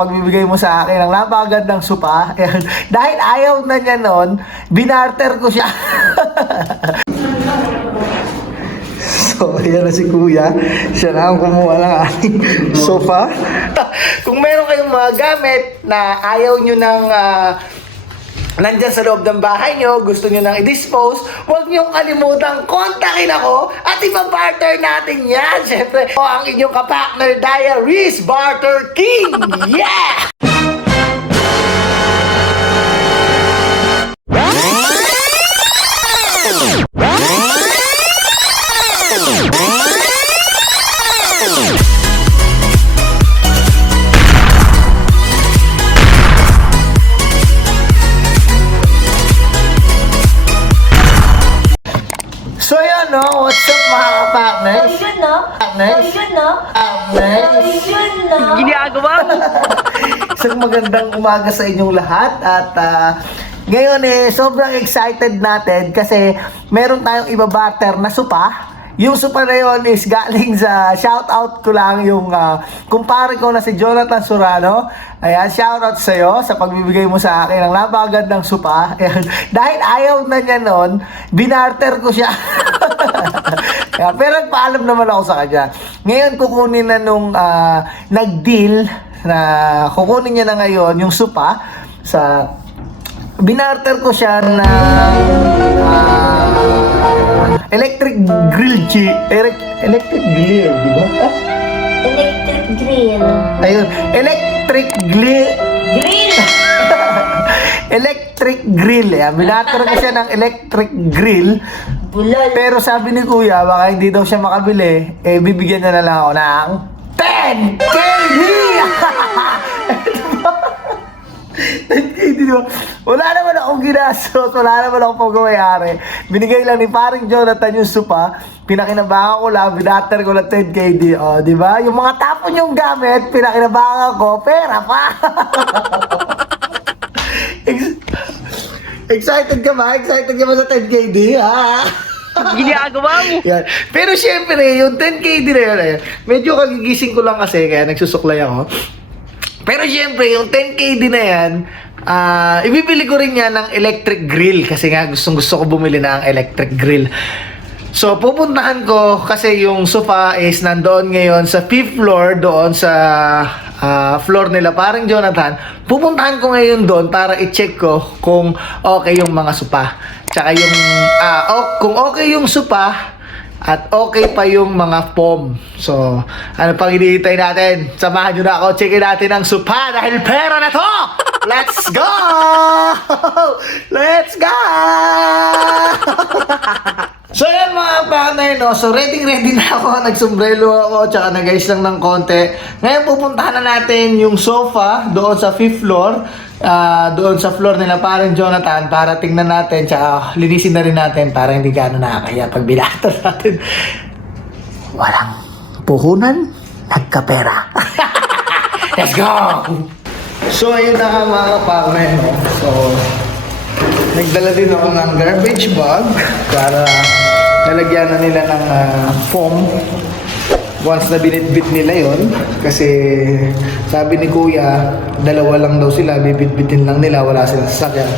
Pagbibigay mo sa akin ang napakagandang sopa. Ayan. Dahil ayaw na niya nun, binarter ko siya. So, ayan na si Kuya. Siya na ang kumuha ng aking sofa. Kung meron kayong mga gamit na ayaw nyo ng nandyan sa loob ng bahay nyo, gusto nyo nang i-dispose, huwag nyo kalimutang kontakin ako at ipabarter natin yan. Siyempre, ang inyong kapartner Diaries Barter King! Yeah! So yun, no? What's up mga ka-partners? Ayun na. Partners? Ayun na. Partners? Ayun na. Ginagawa mo. Isang magandang umaga sa inyong lahat at ngayon sobrang excited natin kasi meron tayong ibabarter na sopa. Yung sopa na yun is galing sa shoutout ko lang yung kumpare ko na si Jonathan Surano. Ayan, shoutout sa'yo sa pagbibigay mo sa akin ng napakagandang sopa. Ayan, dahil ayaw na niya nun, binarter ko siya. Ayan, pero nagpaalam naman ako sa kanya. Ngayon kukunin na nung nag-deal na kukunin niya na ngayon yung sopa sa binarter ko siya ng electric grill electric grill, di ba? Electric grill. Ayun, electric grill Grill! electric grill. Binarter ko siya ng electric grill. Bulol. Pero sabi ni Kuya, baka hindi daw siya makabili, bibigyan niya na lang ako ng 10 KD! 10 KD, di ba? Wala naman akong ginastos, wala naman akong pagkamayari. Binigay lang ni paring Jonathan yung sopa, pinakinabangan ko lang, binater ko lang 10 KD. O, di ba? Yung mga tapon yung gamit, pinakinabangan ko, pera pa! Excited ka ba? Excited ka ba sa 10 KD? Ha? Ginagawa mo. Yan. Pero syempre, yung 10KD na yun, medyo kagigising ko lang kasi, kaya nagsusuklay ako. Pero syempre, yung 10KD na yan, ibibili ko rin yan ng electric grill kasi nga gustong gusto ko bumili na ang electric grill. So, pupuntahan ko kasi yung sofa is nandoon ngayon sa 5th floor doon sa floor nila parang Jonathan. Pupuntahan ko ngayon doon para i-check ko kung okay yung mga sofa. Tsaka yung kung okay yung sofa at okay pa yung mga foam. So, ano pang hinihintay natin? Samahan nyo na ako, checkin natin ang sofa dahil pera na to! Let's go! Let's go! So yan mga partner, no? So ready na ako, nagsombrelo ako, tsaka nag-guys lang ng konti. Ngayon pupuntahan na natin yung sofa doon sa 5th floor, doon sa floor nila parang Jonathan para tingnan natin, tsaka linisin na rin natin para hindi gano'n nakakaya pag binatan natin. Walang puhunan, nagkapera. Let's go! So ayun na nga mga partner, no? So nagdala din ako ng garbage bag para lalagyan na nila ng foam once na binitbit nila yon kasi sabi ni Kuya dalawa lang daw sila, bibitbitin lang nila, wala silang sasakyan.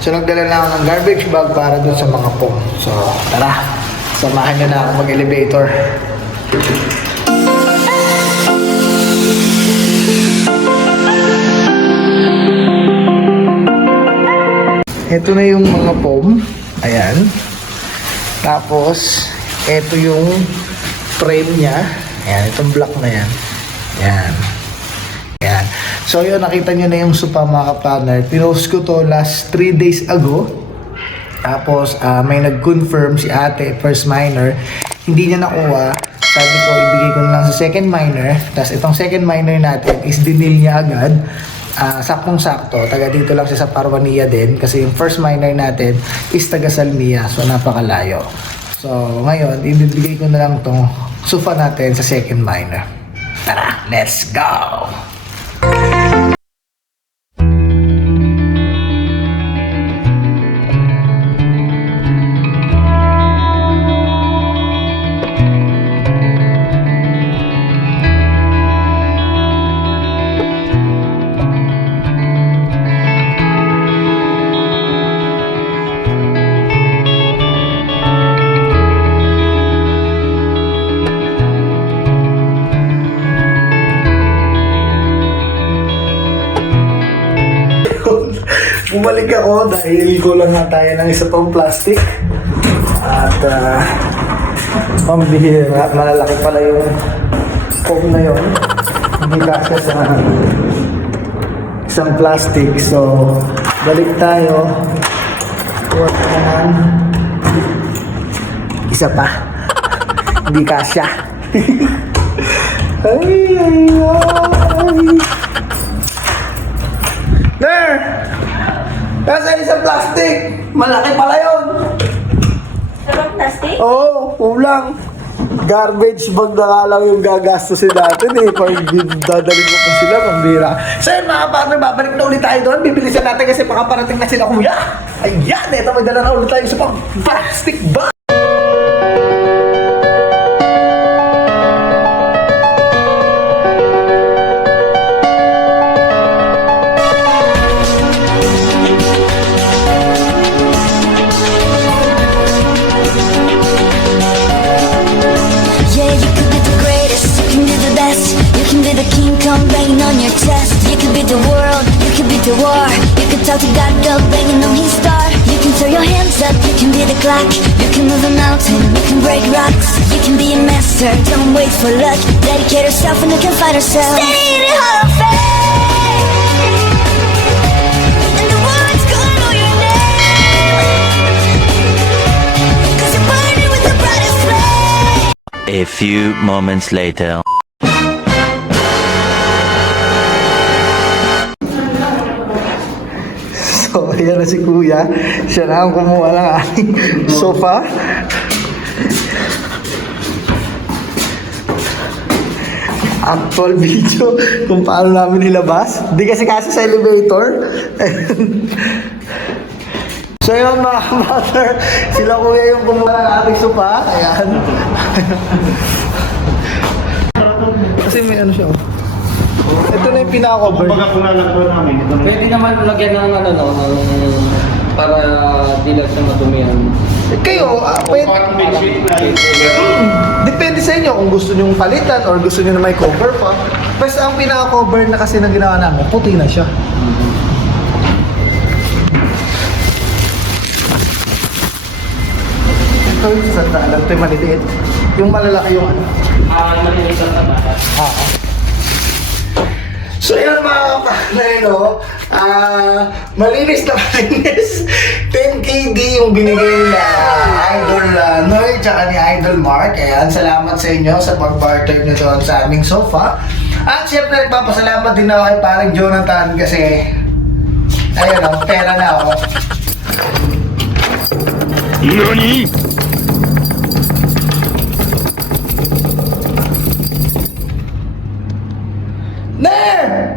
So nagdala na ako ng garbage bag para dun sa mga foam. So tara, samahan nyo na ako mag-elevator. Ito na yung mga foam. Ayan. Tapos, ito yung frame niya. Ayan, itong block na yan. Ayan. Ayan. So, yun, nakita nyo na yung sofa mga ka-planner. Pinost ko to last 3 days ago. Tapos, may nag-confirm si ate, first miner. Hindi niya nakuha. Sabi ko, ibigay ko na lang sa second miner. Tapos, itong second miner natin is dinil niya agad. Saktong-sakto, taga dito lang siya sa Parwania din kasi yung first miner natin is taga Salmia, so napakalayo. So ngayon, ibibigay ko na lang tong sofa natin sa second miner. Tara, let's go! bumalik ako dahil kulang nga tayo ng isa pang plastic. At pambihira, malalaki pala yung foam na yun. Hindi kasya sa isang plastic. So, balik tayo. Kuha ko naman. Isa pa. Hindi kasya. Ay, ay, ay. Ner! Nasa isang plastic! Malaki pala yun! Sarap plastic? Oo, kulang. Garbage bag na nga lang yung gagastusin natin eh. Pag dadalhin mo pa sila, pambira. So yun mga partner, babalik na ulit tayo doon. Bibilisan natin kasi makaparating na sila kuya. Ayan, eto may dala na ulit tayo sa pang plastic bag. Yeah, you could be the greatest, you can be the best. You can be the king, come banging on your chest. You could be the world, you could be the war. You could talk to God, go banging on his star. You can throw your hands up, you can be the clock. You can move a mountain, you can break rocks. You can be a master, don't wait for luck. Dedicate yourself and you can find yourself. Stay in the Hall of Fame, and the world's gonna know your name, 'cause you're burning with the brightest flame. A few moments later. So, ayan na si kuya. Siya na ang kumuha ng aking sofa. Actual video kung paano namin nilabas. Hindi kasi sa elevator. So yun mga mother, sila kuya yung kumuha ng ating sofa. Ayan. Kasi may ano siya. Ito na yung pinaka-cover. Kumbaga kung lalagyan namin, ito na Pwede naman lagyan ng ano, no, para di lang siya madumihan. Kayo, pwede. parang bedsheet na Depende sa inyo kung gusto nyo palitan or gusto nyo na may cover pa. Basta ang pinaka-cover na kasi na ginawa namin, puti na siya. Ito yung sasandaan. Ito yung maliliit. Yung malalaki yung ano. Malinis ang tama. So yun mga kapatid, no? Malinis na malinis. 10KD yung binigay na Idol Noy tsaka ni Idol Mark. Ayan, salamat sa inyo sa pag-barter nyo doon sa aming sofa. At syempre, nagpapasalamat din ako kay parang Jonathan kasi ayun o, pera na ako. NANI?! Ner!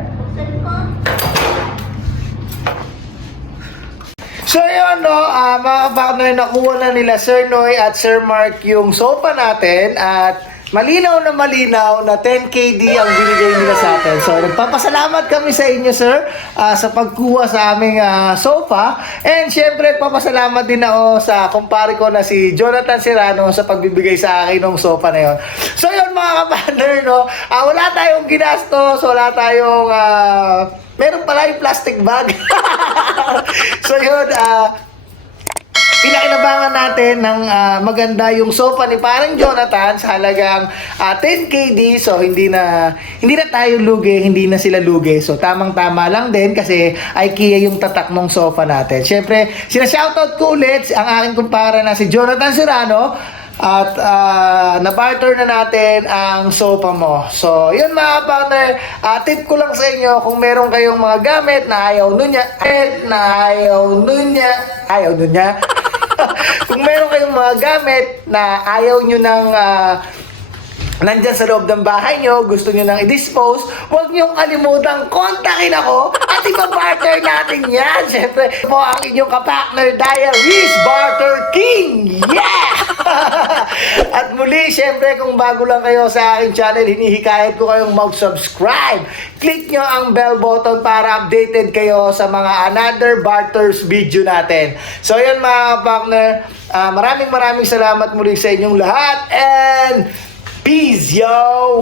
So yun no, mga partner, nakuha na nila Sir Noy at Sir Mark yung sofa natin at malinaw na 10KD ang binigay nila sa atin. So nagpapasalamat kami sa inyo sir sa pagkuha sa aming sofa. And syempre papasalamat din ako sa kumpare ko na si Jonathan Serrano sa pagbibigay sa akin ng sofa na yun. So yun mga kapartner, no, wala tayong ginastos, wala tayong meron pala yung plastic bag. So yun, pinakinabangan natin ng maganda yung sofa ni parang Jonathan sa halagang 10KD. So hindi na tayo lugi, hindi na sila lugi. So tamang-tama lang din kasi IKEA yung tatak ng sofa natin. Syempre, sinashoutout ko ulit ang aking kumpara na si Jonathan Serrano. At na-barter na natin ang sofa mo. So, yun mga partner, tip ko lang sa inyo kung meron kayong mga gamit na ayaw nunya, kung meron kayong mga gamit na ayaw nyo ng nandyan sa loob ng bahay nyo, gusto nyo nang i-dispose, huwag nyong kalimutang kontakin ako at ipabarter natin yan. Siyempre, po ang inyong kapartner Diaries Barter King! Yeah! At muli, siyempre, kung bago lang kayo sa aking channel, hinihikayat ko kayong mag-subscribe. Click nyo ang bell button para updated kayo sa mga another barters video natin. So, yun mga partner, maraming salamat muli sa inyong lahat and peace, yo!